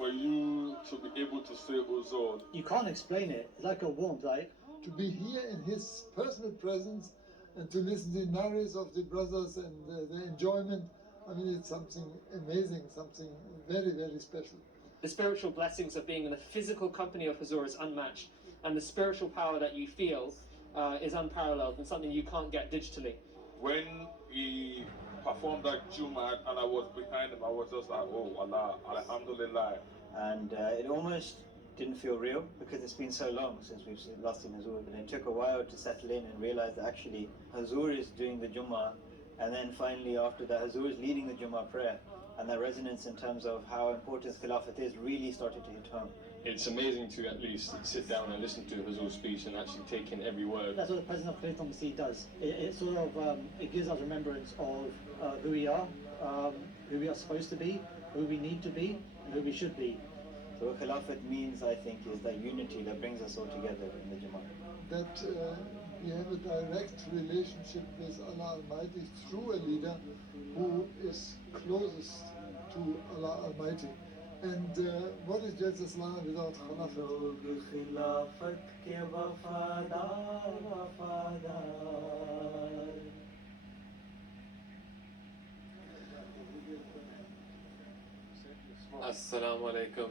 for you to be able to say Uzur. You can't explain it. It's like a warmth, like to be here in his personal presence and to listen to the narratives of the brothers and the enjoyment. I mean, it's something amazing, something very, very special. The spiritual blessings of being in the physical company of Huzur is unmatched, and the spiritual power that you feel is unparalleled and something you can't get digitally. When he performed that Jum'at and I was behind him, I was just like, oh Allah, Alhamdulillah. And it almost didn't feel real because it's been so long since we've last seen Huzur, but it took a while to settle in and realize that actually Huzur is doing the Jummah, and then finally after that Huzur is leading the Jummah prayer, and that resonance in terms of how important Khilafat is really started to hit home. It's amazing to at least sit down and listen to Huzur's speech and actually take in every word. that's what the President of Khalifa Masih does. It sort of it gives us remembrance of who we are supposed to be, who we need to be, and who we should be. So what Khilafat means, I think, is that unity that brings us all together in the Jummah. That we have a direct relationship with Allah Almighty through a leader who is closest to Allah Almighty. And what is just Islam without Khilafat? Assalamu alaikum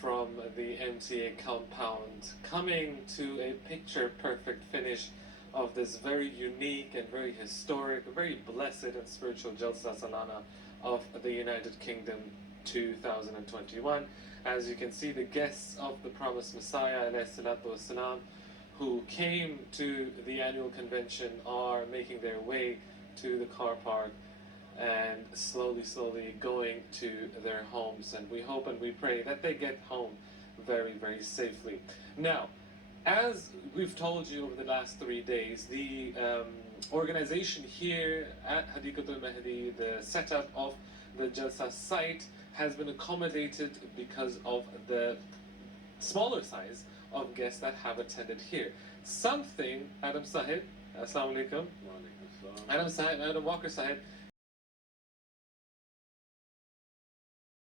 from the MTA compound, coming to a picture-perfect finish of this very unique and very historic, very blessed and spiritual Jalsa Salana of the United Kingdom 2021. As you can see, the guests of the Promised Messiah والسلام, who came to the annual convention are making their way to the car park and slowly going to their homes, and we hope and we pray that they get home very, very safely. Now, as we've told you over the last 3 days, the organization here at Hadikatul Mahdi, the setup of the Jalsa site, has been accommodated because of the smaller size of guests that have attended here. Something, Adam Sahib, Assalamu alaikum. Adam Walker Sahib,